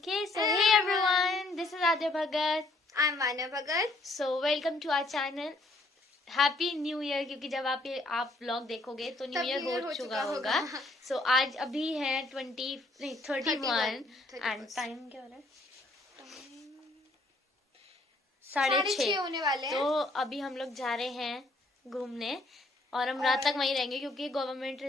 Okay, so hey everyone, this is Adya Bhagat. I'm Vanya Bhagat. So welcome to our channel. Happy new year, क्योंकि जब आप vlog देखोगे तो new year हो चुका होगा. सो आज अभी है 31 एंड टाइम क्या हो रहा है? 6:30 होने वाले हैं. तो अभी हम लोग जा रहे हैं घूमने और हम रात तक वहीं रहेंगे क्योंकि गवर्नमेंट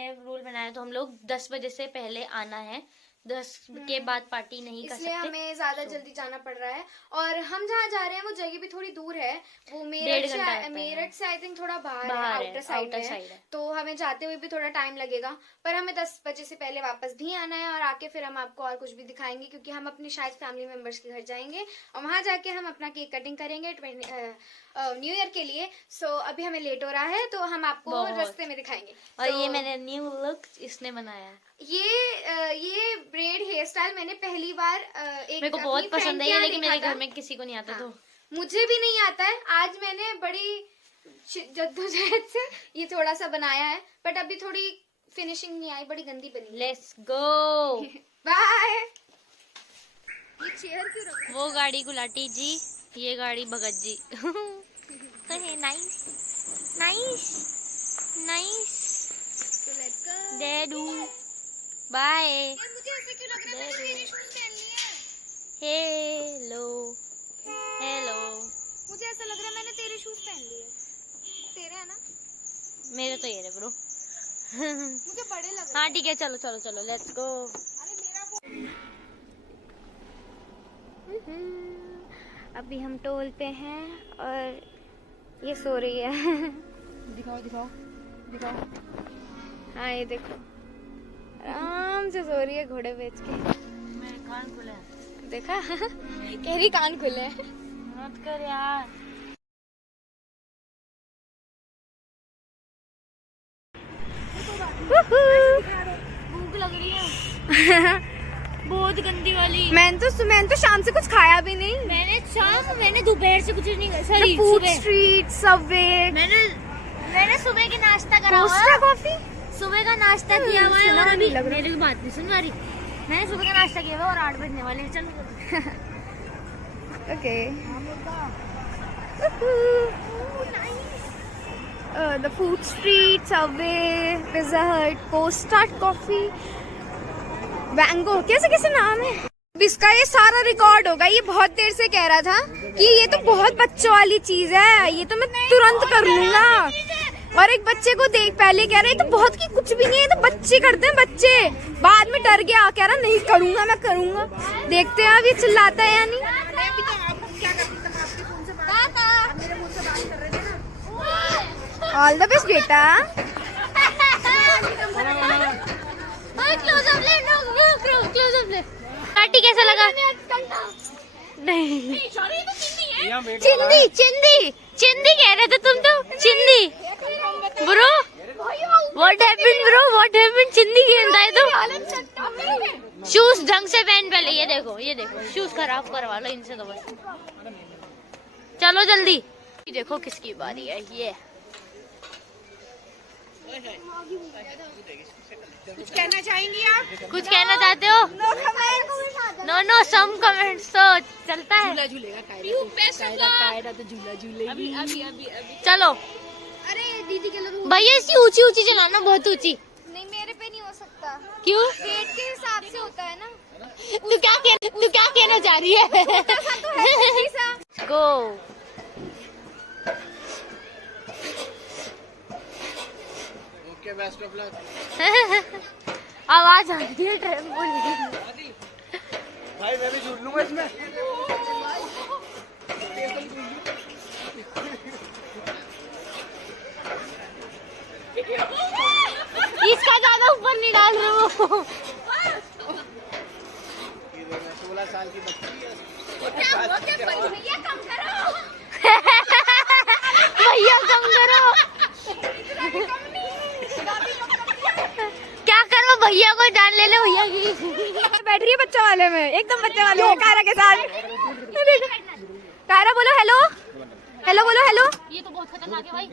ने रूल बनाया तो हम लोग 10 बजे से पहले आना है. 10 के बाद पार्टी नहीं कर सकते, इसलिए हमें ज्यादा जल्दी जाना पड़ रहा है. और हम जहाँ जा रहे हैं वो जगह भी थोड़ी दूर है. वो मेरठ से आई थिंक थोड़ा बाहर है, आउटर साइड है. तो हमें जाते हुए भी थोड़ा टाइम लगेगा. पर हमें 10 बजे से पहले वापस भी आना है और आके फिर हम आपको और कुछ भी दिखाएंगे क्योंकि हम अपने शायद फैमिली मेंबर्स के घर जाएंगे और वहाँ जाके हम अपना केक कटिंग करेंगे न्यू ईयर के लिए. सो अभी हमें लेट हो रहा है तो हम आपको रास्ते में दिखाएंगे. और ये मैंने न्यू लुक इसने बनाया. ये ब्रेड हेयर स्टाइल मैंने पहली बार मेरे को बहुत पसंद है, लेकिन मेरे घर में किसी को नहीं आता. तो मुझे भी नहीं आता है. आज मैंने बड़ी जद्दोजहद से ये थोड़ा सा बनाया है, बट अभी थोड़ी फिनिशिंग नहीं आई, बड़ी गंदी बनी. Let's go. बाय. ये चेयर क्यों रखा? वो गाड़ी गुलाटी जी, ये गाड़ी Bhagat ji. Nice nice nice. Let's go. डेडू बाय. मुझे ऐसे क्यों लग रहा है मैंने तेरे शूज पहन लिए हैं? Hello hello. मुझे ऐसा लग रहा है मैंने तेरे शूज पहन लिए. तेरे है ना? मेरे तो ये रे ब्रो. मुझे बड़े लग रहे. हाँ ठीक है, चलो चलो चलो लेट्स गो. अरे मेरा अभी हम टोल पे हैं और ये सो रही है. दिखाओ दिखाओ दिखाओ. हाँ ये देखो, आराम से सो रही है घोड़े बेच के. मेरे कान खुले हैं. देखा? कह रही कान खुले हैं. मत कर यार. भूख लग रही है. बहुत गंदी वाली. मैंने तो शाम से कुछ खाया भी नहीं. मैंने दोपहर से कुछ नहीं खाया. Sorry, food street Subway. मैंने सुबह के नाश्ता करा हुआ है. कॉफी सुबह का नाश्ता किया हुआ है और अभी लग रहा है. मेरी बात नहीं सुन रही. मैंने सुबह का नाश्ता किया हुआ और 8 बजने वाले हैं. चलो okay. The food street Subway pizza हट कोस्टा कॉफी बैंगो कैसे कैसे नाम है. इसका ये सारा रिकॉर्ड होगा. ये बहुत देर से कह रहा था कि ये तो बहुत बच्चों वाली चीज है, ये तो मैं तुरंत कर लूंगा. और एक बच्चे को देख पहले कह रहे तो बहुत की कुछ भी नहीं है, तो बच्चे करते हैं बच्चे. बाद में डर गया, कह रहा नहीं करूंगा मैं करूंगा. देखते हैं अब ये चिल्लाता है या नहीं. ऑल द बेस्ट बेटा. पार्टी कैसा लगा? नहीं, चिंदी चिंदी चिंदी कह रहे थे तुम तो. चिंदी bro, what happened bro, what happened? चिंदी खेलता है तो. शूज ढंग से पहन पहले. ये देखो शूज खराब करवा लो इनसे तो बस. चलो जल्दी. देखो किसकी बारी है. ये कुछ कहना चाहेंगी आप? कुछ कहना चाहते हो? नो सम कमेंट्स तो चलता है. कायरा तो झूला झूलेगी. अभी चलो. अरे दीदी के लिए भैया इसकी ऊंची ऊंची चलाना, बहुत ऊंची. नहीं, मेरे पे नहीं हो सकता. क्यों? पेट के हिसाब से होता है ना. तू क्या कहना चाह रही है? Go. Okay, best of luck. आवाज आती है ट्रेन. भाई मैं भी जुड़ लूंगा इसमें. इसका ज्यादा ऊपर नहीं डाल रहे हो. 16 साल की बच्ची है. भैया कम करो. भैया कम करो. क्या करो, भैया को जान ले भैया की. बैठ रही है बच्चा वाले में, एकदम बच्चे वाले में कायरा के साथ. कायरा बोलो हेलो. हेलो बोलो हेलो. ये तो बहुत खतरनाक है भाई.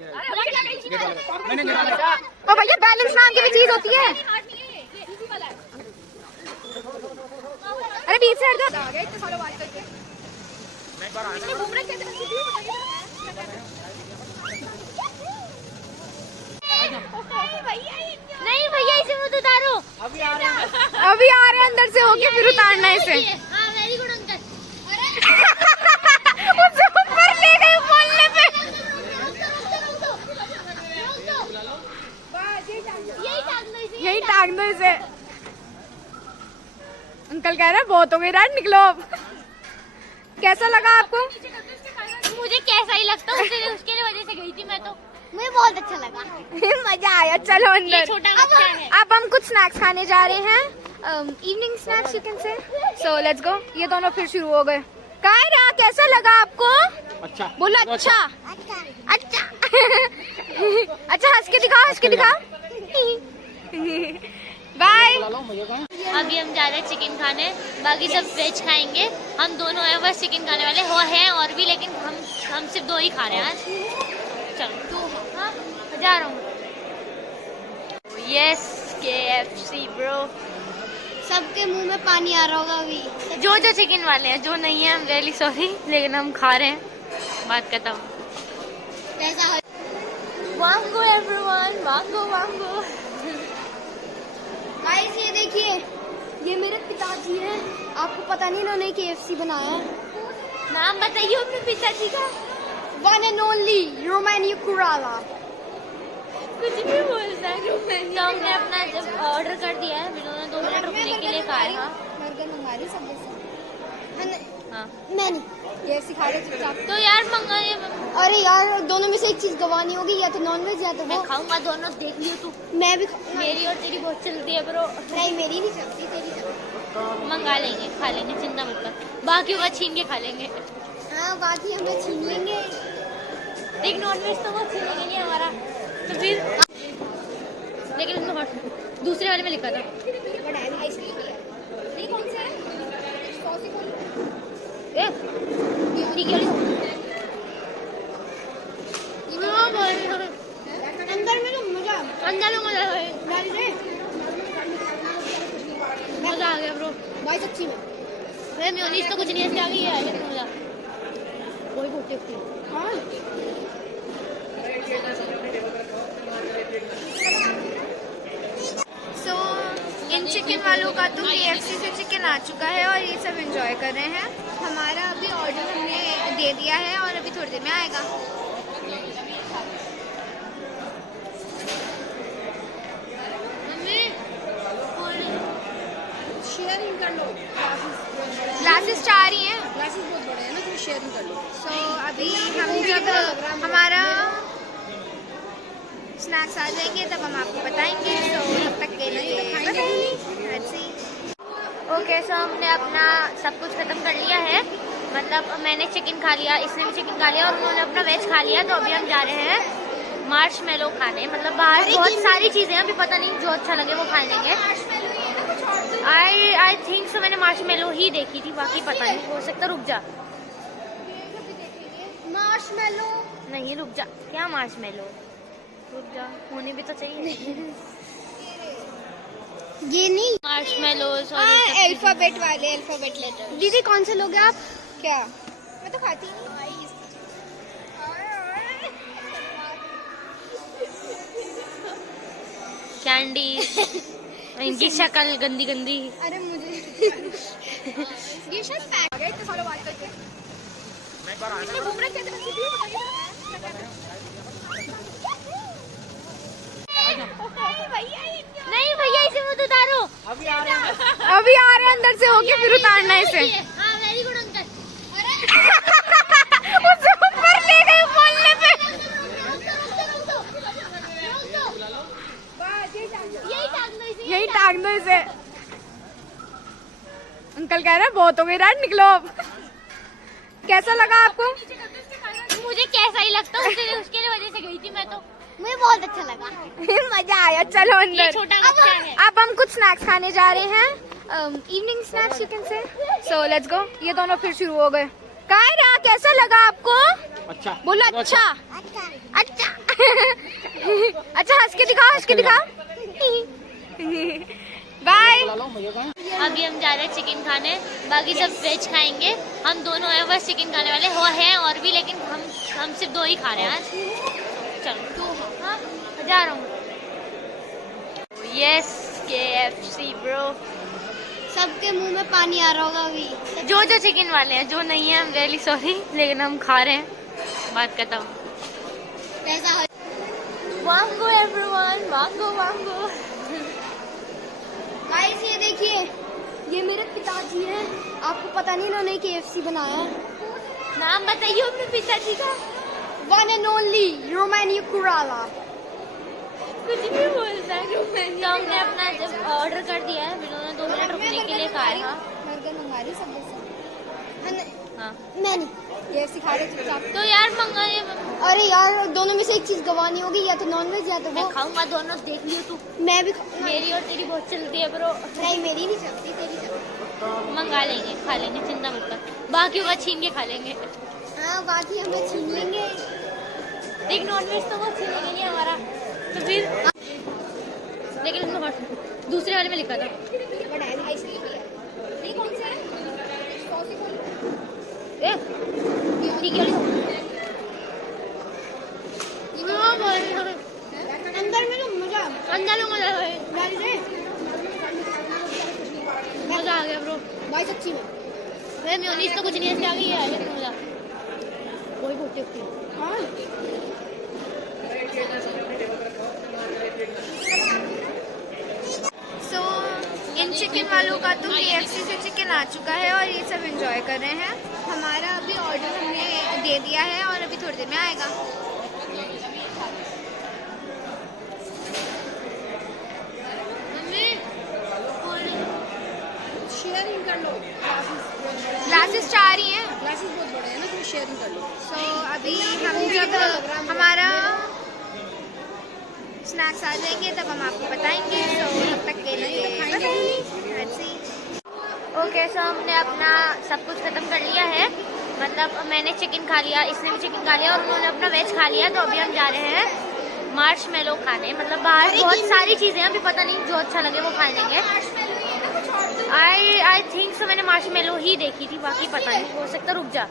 ओ भैया बैलेंस नाम की भी चीज होती है. अरे बीच से हट जा। आ गया इतने सालों बात करके। इसमें घूम रहे कैसे नहीं भैया इसे मत उतारो। अभी आ रहे हैं। अभी आ रहे हैं अंदर से होके फिर उतारना है इसे। हाँ वेरी गुड अंकल। उसे ऊपर ले गए बोलने पे। यही टांग दो इसे। अंकल कह रहे हैं बहुत हो गई रात, निकलो अब। कैसा लगा आपको? मुझे कैसा ही लगता है, उसके वजह से गई थी मैं तो। मुझे बहुत अच्छा लगा। मजा आया। चलो ये अंदर। छोटा बच्चा है। अब हम कुछ स्नैक्स खाने जा रहे हैं, evening snacks you can say. So let's go. ये दोनों फिर शुरू हो गए। कायरा कैसा लगा आपको? अच्छा बोलो अच्छा। अच्छा अच्छा हंस के दिखाओ, हंस के दिखाओ। बाय। अभी हम जा रहे हैं चिकन खाने, बाकी सब वेज खाएंगे। हम दोनों हैं बस चिकन खाने वाले हो हैं और भी, लेकिन हम सिर्फ 2 ही खा रहे हैं आज। चलो हाँ जा रहा हूँ। Yes KFC bro. सबके मुंह में पानी आ रहा होगा अभी। जो चिकन वाले हैं, जो नहीं है आई एम रियली सॉरी, लेकिन हम खा रहे हैं। बात करता हूँ। वांगो एवरीवन, वांगो वांगो। गाइस ये देखिए, ये मेरे पिताजी हैं। आपको पता नहीं इन्होंने KFC बनाया है। नाम बताइए अपने पिताजी का। वन एंड ओनली रोमानियो कुराला। कुछ भी बोलता है। तो हमने अपना जब ऑर्डर कर दिया है, उन्होंने 2 मिनट रुकने के लिए कहा है। हाँ बर्गर मंगा रही सब जैसे। हाँ मैं नहीं KFC खा रही चुपचाप। तो यार मंगाए। अरे यार दोनों में से एक चीज गवानी होगी, या तो नॉन वेज या तो मैं वो। खाऊंगा दोनों, देख लियो तू। मैं भी मेरी और तेरी बहुत चलती है ब्रो। नहीं मेरी नहीं चलती, तेरी चलती। मंगा लेंगे, खा लेंगे, चिंता मत कर। बाकी वो छीन के खा लेंगे। हाँ बाकी हमें छीन लेंगे। देख नॉन वेज तो वो छीनेंगे नहीं हमारा, तो फिर। लेकिन उसमें दूसरे वाले में लिखा था। ये कौन सा है? सॉसी कौन? ए, ठीक है। अंदर में तो मजा अंदर में मजा है। मजा आ गया ब्रो। भाई सच्ची में। मैं मेयोनीज तो कुछ नहीं ऐसे आ गई है, लेकिन मजा वही बहुत टेस्टी है। सो इन चिकन वालों का तो KFC से चिकन आ चुका है और ये सब एंजॉय कर रहे हैं। हमारा अभी ऑर्डर हमने दे दिया है और अभी थोड़ी देर में आएगा। शेयरिंग कर लो। ग्लासेस 4 ही हैं। ग्लासेस बहुत बड़े हैं ना, तो शेयरिंग कर लो। सो अभी हम जब हमारा स्नैक्स आ जाएंगे तब हम आपको बताएंगे। तो तब तक के लिए ओके सो हमने अपना सब कुछ खत्म कर लिया है। मतलब मैंने चिकन खा लिया, इसने भी चिकन खा लिया और उन्होंने अपना वेज खा लिया। तो अभी हम जा रहे हैं मार्शमेलो खाने। मतलब बाहर बहुत सारी चीज़ें हैं, अभी पता नहीं जो अच्छा लगे वो खा लेंगे। आई थिंक सो मैंने मार्शमेलो ही देखी थी, बाकी पता नहीं, हो सकता। रुक जा, मार्शमेलो नहीं रुक जा। क्या मार्शमेलो? रुक जा, होने भी तो चाहिए। ये नहीं मार्शमेलो अल्फाबेट वाले, अल्फाबेट लेटर। दीदी कौन से लोगे आप? क्या? मैं तो खाती नहीं। कैंडी। इनकी शक्ल गंदी गंदी। अरे मुझे ये शायद पैक आ गया इतने सालों बात करके। इसमें घूम रहे कैसे नहीं भैया इसे मत उतारो। अभी आ रहे हैं। अभी आ रहे हैं अंदर से होके फिर उतारना है इसे। हाँ वेरी गुड अंकल। उसे ऊपर ले गए बोलने पे। यही टांग दो इसे। अंकल कह रहे हैं बहुत हो गई रात, निकलो अब। कैसा लगा आपको? मुझे कैसा ही लगता है, उसके वजह से गई थी मैं तो। मुझे बहुत अच्छा लगा। मजा आया। चलो ये अंदर। छोटा बच्चा है। अब हम कुछ स्नैक्स खाने जा रहे हैं, evening snacks you can say. So let's go. ये दोनों फिर शुरू हो गए। कायरा कैसा लगा आपको? अच्छा बोलो अच्छा। अच्छा अच्छा हंस के दिखाओ, हंस के दिखाओ। बाय। बुला लो भैया का। अभी हम जा रहे हैं चिकन खाने, बाकी सब वेज खाएंगे। हम दोनों हैं बस चिकन खाने वाले, हो हैं और भी, लेकिन हम सिर्फ 2 ही खा रहे हैं आज। चलो हाँ जा रहा हूँ। Yes KFC bro. सबके मुंह में पानी आ रहा होगा अभी। जो चिकन वाले हैं, जो नहीं है हम रियली सॉरी, लेकिन हम खा रहे हैं। बात करता हूँ। वांगो एवरीवन, वांगो वांगो। गाइस ये देखिए, ये मेरे पिताजी हैं। आपको पता नहीं इन्होंने KFC बनाया है। नाम बताइए अपने पिताजी का। वन एंड ओनली रोमानियो कुराला। कुछ भी बोलता है। तो हमने अपना जब ऑर्डर कर दिया है, उन्होंने 2 मिनट रुकने के लिए कहा है। हाँ बर्गर मंगा रही सब जैसा। हाँ मैं नहीं KFC खा रही चुपचाप। तो यार मंगाइए। अरे यार दोनों में से एक चीज गवानी होगी, या तो नॉनवेज या तो मैं वो। खाऊंगा दोनों, देख लियो तू। मैं भी मेरी और तेरी बहुत चलती है ब्रो। नहीं मेरी नहीं चलती, तेरी चलती। मंगा लेंगे, खा लेंगे, चिंता मत कर। बाकी का छीन के खा लेंगे। हाँ बाकी हमें छीन लेंगे। देख नॉनवेज तो वो छीनेंगे नहीं हमारा, तो फिर लेकिन उसमें दूसरे वाले में लिखा था। नहीं कौन सा है? ए, ठीक है। अंदर में तो मजा अंदर मजा आ गया ब्रो। भाई सच्ची में। मैं मेयोनीज तो कुछ नहीं है, इसके आगे ये आया मजा। वही बहुत टेस्टी है। हाँ सो इन चिकन वालों का तो KFC से चिकन आ चुका है और ये सब एंजॉय कर रहे हैं। हमारा अभी ऑर्डर हमने दे दिया है और अभी थोड़ी देर में आएगा। शेयरिंग कर लो। ग्लासेस 4 ही हैं। ग्लासेस बहुत बड़े हैं ना, तो शेयरिंग कर लो। सो अभी हम जब हमारा स्नैक्स आ जाएंगे तब हम आपको बताएंगे। सो तब तक के लिए ओके सो हमने अपना सब कुछ खत्म कर लिया है। मतलब मैंने चिकन खा लिया, इसने भी चिकन खा लिया और उन्होंने अपना वेज खा लिया। तो अभी हम जा रहे हैं मार्शमेलो खाने। मतलब बाहर बहुत सारी चीज़ें हैं, अभी पता नहीं जो अच्छा लगे वो खा लेंगे। आई थिंक सो मैंने मार्शमेलो ही देखी थी, बाकी पता नहीं, हो सकता। रुक जा,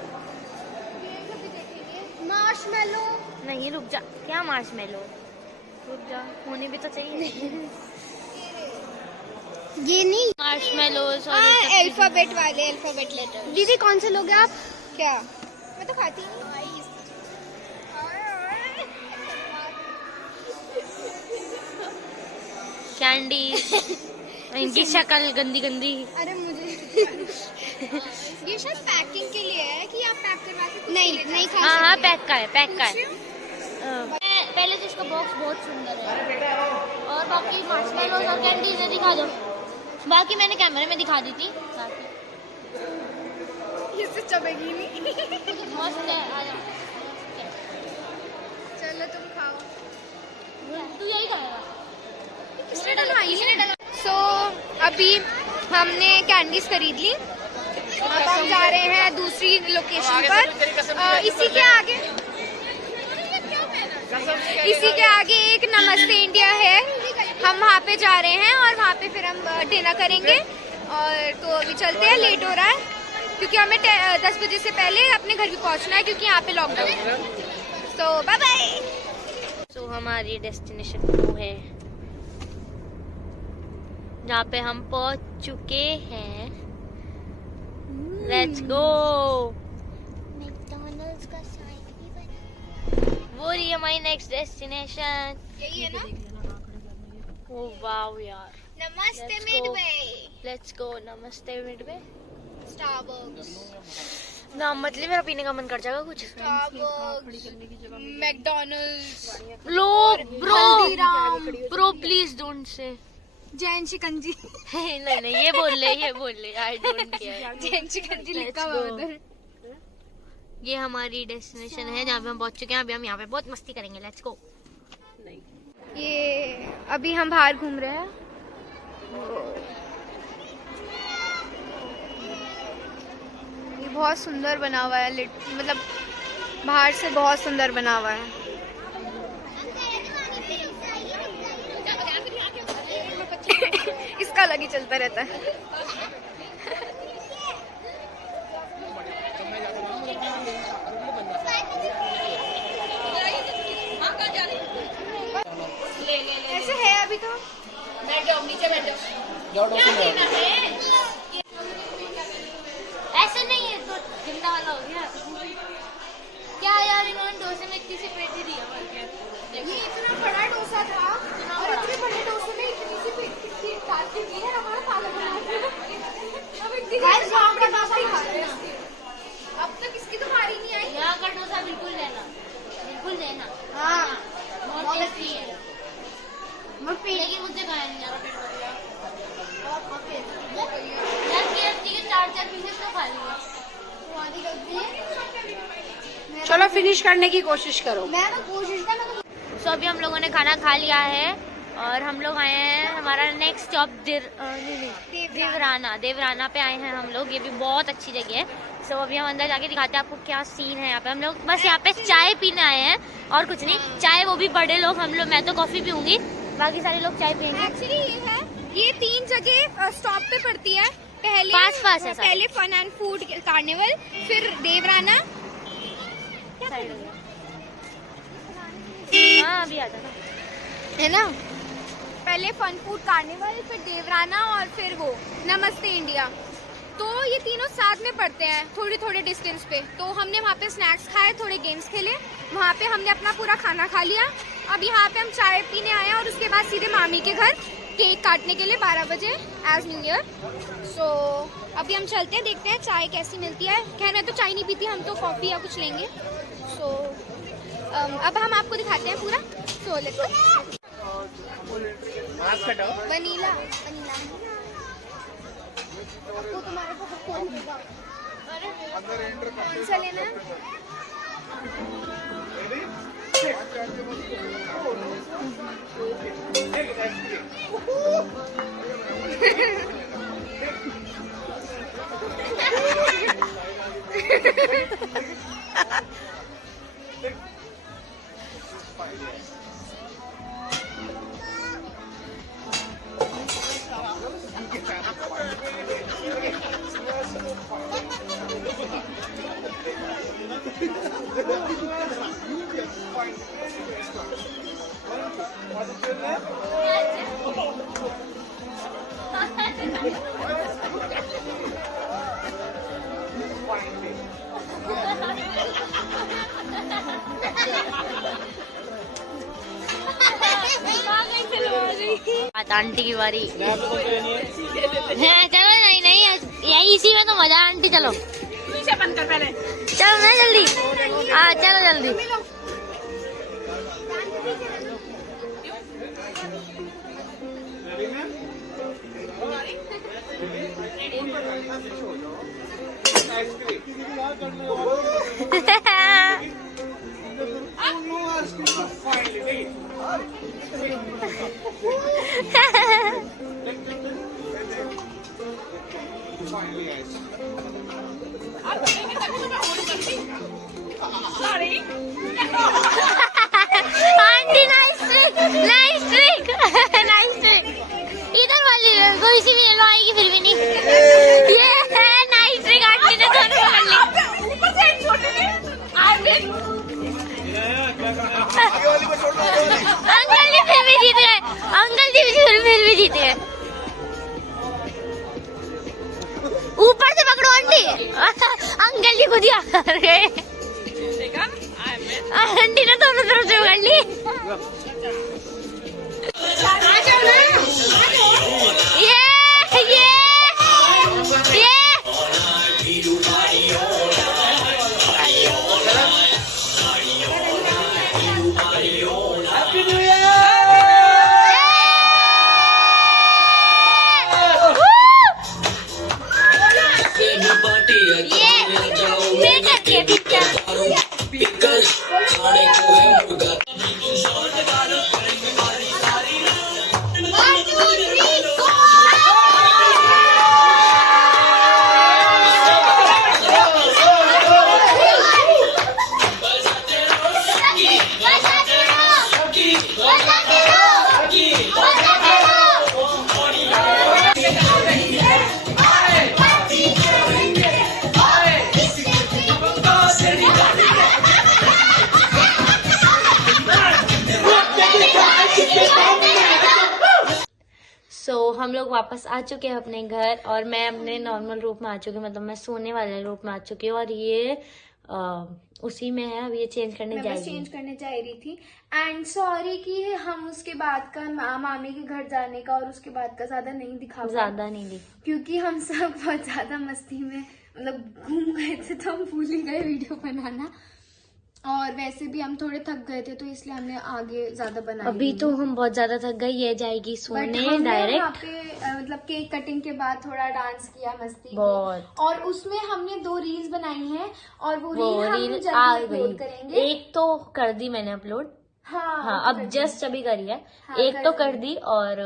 मार्शमेलो नहीं रुक जा, क्या मार्शमेलो? रुक जा, होने भी तो चाहिए। ये नहीं मार्शमेलोज और अल्फाबेट वाले, अल्फाबेट लेटर। दीदी कौन से लोगे आप? क्या मैं तो खाती नहीं। कैंडी। इनकी शक्ल गंदी गंदी। अरे मुझे ये शायद पैकिंग के लिए है कि आप पैक करवा के नहीं खा हाँ हाँ सकते। पैक का है, पैक का है। पहले तो इसका बॉक्स बहुत सुंदर है और बाकी मार्शमेलोज और कैंडीज है, दिखा दो। बाकी मैंने कैमरे में दिखा दी थी। इससे चबेगी नहीं। मस्त है, आ जाओ। चलो तुम खाओ। तू यही खाएगा? इसने डलवाई है। सो अभी हमने कैंडीज खरीद ली। अब हम जा रहे हैं दूसरी लोकेशन पर। इसी के आगे एक नमस्ते इंडिया है। हम वहाँ पे जा रहे हैं और वहाँ पे फिर हम डिनर करेंगे। और तो अभी चलते हैं, लेट हो रहा है क्योंकि हमें 10 बजे से पहले अपने घर भी पहुँचना है क्योंकि यहाँ पे लॉकडाउन है। सो बाय बाय। सो हमारी डेस्टिनेशन वो है जहाँ पे हम पहुँच चुके हैं। Let's go. मैकडॉनल्ड्स का साइन भी बना, वो रही हमारी नेक्स्ट डेस्टिनेशन। यही है ना? ओ वाव यार, नमस्ते Let's go. Midway. Let's go. नमस्ते मिडवे। स्टारबक्स, नाम मतलब मेरा पीने का मन कर जाएगा कुछ। मैकडॉनल्ड्स, लो bro, Haldiram. Bro please don't say. Jain Shikanji. नहीं ये बोल ले I don't care. Jain Shikanji लिखा हुआ उधर। ये हमारी डेस्टिनेशन है जहाँ पे हम पहुँच चुके हैं। अभी हम यहाँ पे बहुत मस्ती करेंगे। Let's go. ये अभी हम बाहर घूम रहे हैं। ये बहुत सुंदर बना हुआ है, मतलब बाहर से बहुत सुंदर बना हुआ है। इसका का अलग ही चलता रहता है। ऐसे है अभी तो। बैठो नीचे बैठो। ऐसे नहीं है तो जिंदा वाला हो गया क्या यार, इन्होंने डोसे में इतनी सी पेटी दी है। ये इतना बड़ा डोसा था और इतने बड़े डोसे में इतनी सी पेटी डाल के दी है, हमारा पागल बना दिया। अब इतनी सामने डोसा ही खा रहे हैं। अब तक इसकी तो बारी नहीं आई। यहाँ का डोसा बिल्कुल लेना, बिल्कुल लेना। हाँ बहुत टेस्टी है। लेकिन मुझे खाया नहीं जा रहा पेट भर गया। यार KFC के 4-4 पीसेस तो खा लिए। चलो फिनिश करने की कोशिश करो। मैं तो कोशिश कर सो अभी हम लोगों ने खाना खा लिया है और हम लोग आए हैं, हमारा नेक्स्ट स्टॉप देवराना पे आए हैं हम लोग। ये भी बहुत अच्छी जगह है। सो अभी हम अंदर जाके दिखाते हैं आपको क्या सीन है यहाँ पे। हम लोग बस यहाँ पे चाय पीने आए हैं और कुछ नहीं। चाय वो भी बड़े लोग, हम लोग, मैं तो कॉफी पीऊंगी, बाकी सारे लोग चाय पियेंगे। एक्चुअली ये है, ये 3 जगह स्टॉप पे पड़ती है। पहले पास है सारे। पहले फन एंड फूड कार्निवल, फिर देवराना। हाँ अभी आता था है ना, पहले फन फूड कार्निवल, फिर देवराना और फिर वो नमस्ते इंडिया। तो ये तीनों साथ में पड़ते हैं, थोड़ी थोड़े डिस्टेंस पे। तो हमने वहाँ पे स्नैक्स खाए, थोड़े गेम्स खेले, वहाँ पे हमने अपना पूरा खाना खा लिया। अब यहाँ पे हम चाय पीने आए और उसके बाद सीधे मामी के घर केक काटने के लिए 12 बजे एज न्यू ईयर। सो अभी हम चलते हैं, देखते हैं चाय कैसी मिलती है। खैर मैं तो चाय नहीं पीती, हम तो कॉफ़ी या कुछ लेंगे। सो अब हम आपको दिखाते हैं पूरा। सो लेट्स वनीला आपको, तुम्हारे को कौन सा लेना है? आंटी की बारी है। चलो नहीं नहीं, यही इसी में तो मजा है आंटी। चलो बंद कर पहले। चलो ना जल्दी, हाँ चलो जल्दी। Aunty nice trick, nice trick, nice trick. इधर वाली को इसी में लो, आएगी फिर भी नहीं। ये है नाइस ट्रिक, आंटी ने दोनों पकड़ ली। अंकल जी फिर भी जीत गए, अंकल जी फिर भी जीत गए। ऊपर से पकड़ो आंटी। अंकल जी खुद ही हार गए। आंटी ने दोनों तरफ से पकड़ ली। ये हम लोग वापस आ चुके हैं अपने घर और मैं अपने नॉर्मल रूप में आ चुकी हूँ, मतलब मैं सोने वाले रूप में आ चुकी हूँ और ये उसी में है। अब ये चेंज करने मैं बस जाएगी। चेंज करने जा रही थी। एंड सॉरी कि हम उसके बाद का मामी के घर जाने का और उसके बाद का ज्यादा नहीं दिखा पाए, ज्यादा नहीं दी क्योंकि हम सब बहुत ज्यादा मस्ती में मतलब घूम गए थे, तो हम भूल ही गए वीडियो बनाना। और वैसे भी हम थोड़े थक गए थे, तो इसलिए हमने आगे ज्यादा बनाया। अभी तो हम बहुत ज्यादा थक गई। ये जाएगी सोने डायरेक्ट। वहाँ पे मतलब केक कटिंग के बाद थोड़ा डांस किया, मस्ती बहुत। की, और उसमें हमने 2 रील्स बनाई हैं और वो रील हम रील जल्दी आ अपलोड गई। करेंगे। एक तो कर दी मैंने अपलोड। हाँ, अब जस्ट अभी करी है। एक तो कर दी और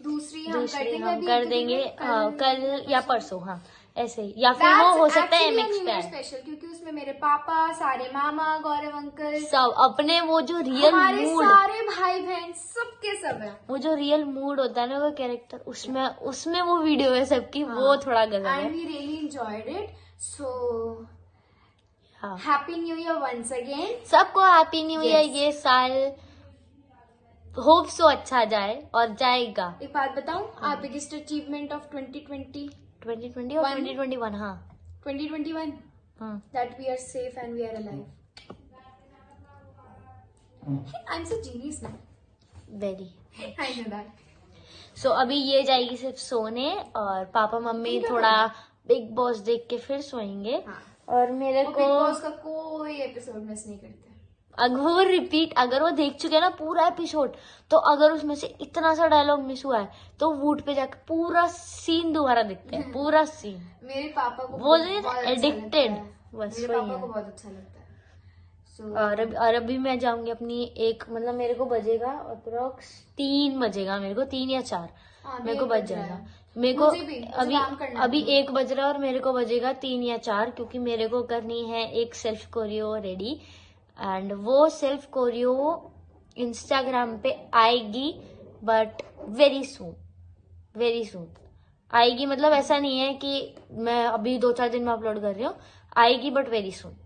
दूसरी हम हम कर देंगे कल या परसों। हाँ, ऐसे ही, या फिर वो हो सकता है MX पे स्पेशल, क्योंकि उसमें मेरे पापा, सारे मामा, गौरव अंकल, सब अपने वो जो रियल हमारे मूड, सारे भाई बहन सबके सब है। वो जो रियल मूड होता है ना, वो कैरेक्टर, उसमें वो वीडियो है सबकी। वो थोड़ा गलत है। And we really enjoyed it. So हाँ, happy new year once again. सबको हैप्पी न्यू ईयर। ये साल होप सो अच्छा जाए और जाएगा। एक बात बताऊं, आप बिगेस्ट अचीवमेंट ऑफ 2020 2020 और 2021। हाँ 2021 हाँ। that we are safe and we are alive. I'm so genius now. Very. I know that. सो अभी ये जाएगी सिर्फ सोने और पापा मम्मी थोड़ा बिग बॉस देख के फिर सोएंगे। हाँ। और मेरे वो को बिग बॉस का कोई एपिसोड मिस नहीं करते। अगर वो रिपीट, अगर वो देख चुके हैं ना पूरा एपिसोड, तो अगर उसमें से इतना सा डायलॉग मिस हुआ है तो वूट पे जाकर पूरा सीन दोबारा देखते हैं। पूरा सीन। मेरे पापा को वो एडिक्टेड, बस मेरे वही पापा है। को बहुत अच्छा लगता है। So, और अभी मैं जाऊंगी अपनी मतलब मेरे को बजेगा अप्रोक्स 3 बजेगा, मेरे को 3 या 4 मेरे को बज जाएगा। मेरे को मुझे भी, मुझे काम करना अभी है। 1 बज रहा है और मेरे को बजेगा 3 या 4, क्योंकि मेरे को करनी है एक सेल्फ कोरियो रेडी। एंड वो सेल्फ कोरियो इंस्टाग्राम पे आएगी, बट वेरी सून आएगी। मतलब ऐसा नहीं है कि मैं अभी 2-4 दिन में अपलोड कर रही हूँ, आएगी बट वेरी सून।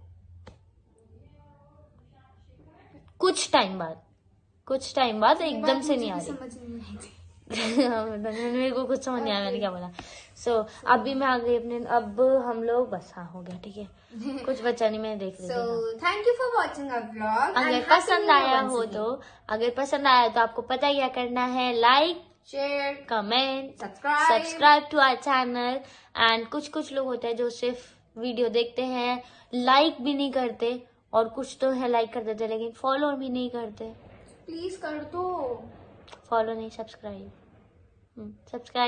कुछ टाइम बाद एकदम से नहीं आ रही। समझ नहीं आई थी। मेरे को कुछ समझ नहीं आया मैंने क्या बोला। सो अभी मैं आ गई अपने, अब हम लोग बस हाँ हो गया, ठीक है। कुछ बचा नहीं, मैं देख रही थी। So thank you for watching our vlog. अगर पसंद आया हो तो आपको पता ही क्या करना है, like, share, comment, subscribe. Subscribe to our channel. And कुछ लोग होते हैं जो सिर्फ वीडियो देखते हैं, लाइक भी नहीं करते, और कुछ तो है लाइक कर देते लेकिन फॉलो भी नहीं करते। प्लीज कर दो। फॉलो नहीं, सब्सक्राइब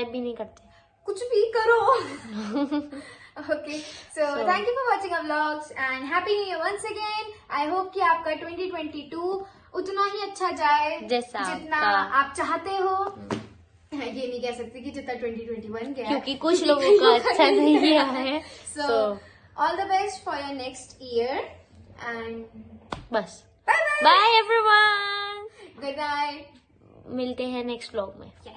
भी नहीं करते। कुछ भी करो। Okay, so thank you for watching our vlogs and happy new year once again. I hope कि आपका 2022 उतना ही अच्छा जाए जैसा जितना आपका। आप चाहते हो। ये नहीं कह सकती कि जितना 2021 गया, क्योंकि कुछ लोगों का अच्छा नहीं गया है। So all the best for your next year and बस bye bye. Bye everyone. Good night. मिलते हैं नेक्स्ट व्लॉग में। Yes.